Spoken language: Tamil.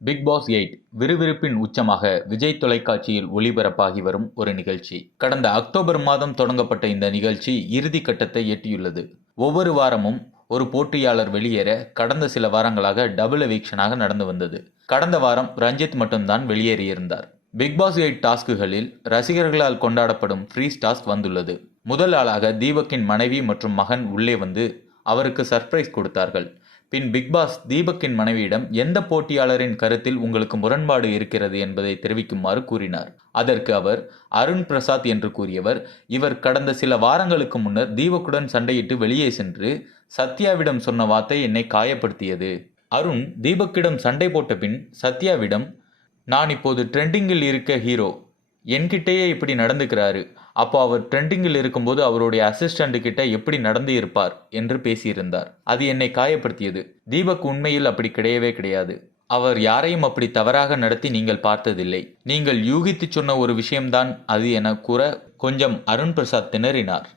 பிக் பாஸ் 8 விறுவிறுப்பின் உச்சமாக விஜய் தொலைக்காட்சியில் ஒளிபரப்பாகி வரும் ஒரு நிகழ்ச்சி. கடந்த அக்டோபர் மாதம் தொடங்கப்பட்ட இந்த நிகழ்ச்சி இறுதி கட்டத்தை எட்டியுள்ளது. ஒவ்வொரு வாரமும் ஒரு போட்டியாளர் வெளியேற கடந்த சில வாரங்களாக டபுள் எவிக்ஷனாக நடந்து வந்தது. கடந்த வாரம் ரஞ்சித் மட்டும்தான் வெளியேறியிருந்தார். பிக் பாஸ் 8 டாஸ்குகளில் ரசிகர்களால் கொண்டாடப்படும் ஃப்ரீஸ் டாஸ்க் வந்துள்ளது. முதல் ஆளாக தீபக்கின் மனைவி மற்றும் மகன் உள்ளே வந்து அவருக்கு சர்ப்ரைஸ் கொடுத்தார்கள். பின் பிக்பாஸ் தீபக்கின் மனைவியிடம் எந்த போட்டியாளரின் கருத்தில் உங்களுக்கு முரண்பாடு இருக்கிறது என்பதை தெரிவிக்குமாறு கூறினார். அதற்கு அவர் அருண் பிரசாத் என்று கூறியவர், இவர் கடந்த சில வாரங்களுக்கு முன்னர் தீபக்குடன் சண்டையிட்டு வெளியே சென்று சத்யாவிடம் சொன்ன வார்த்தை என்னை காயப்படுத்தியது. அருண் தீபக்கிடம் சண்டை போட்ட பின் சத்யாவிடம், நான் இப்போது ட்ரெண்டிங்கில் இருக்க ஹீரோ, என்கிட்டயே இப்படி நடந்துக்கிறாரு, அப்போ அவர் ட்ரெண்டிங்கில் இருக்கும்போது அவருடைய அசிஸ்டண்ட் கிட்ட எப்படி நடந்து இருப்பார் என்று பேசியிருந்தார். அது என்னை காயப்படுத்தியது. தீபக் உண்மையில் அப்படி கிடையவே கிடையாது. அவர் யாரையும் அப்படி தவறாக நடத்தி நீங்கள் பார்த்ததில்லை. நீங்கள் யூகித்து சொன்ன ஒரு விஷயம்தான் அது என கூற கொஞ்சம் அருண் பிரசாத் திணறினார்.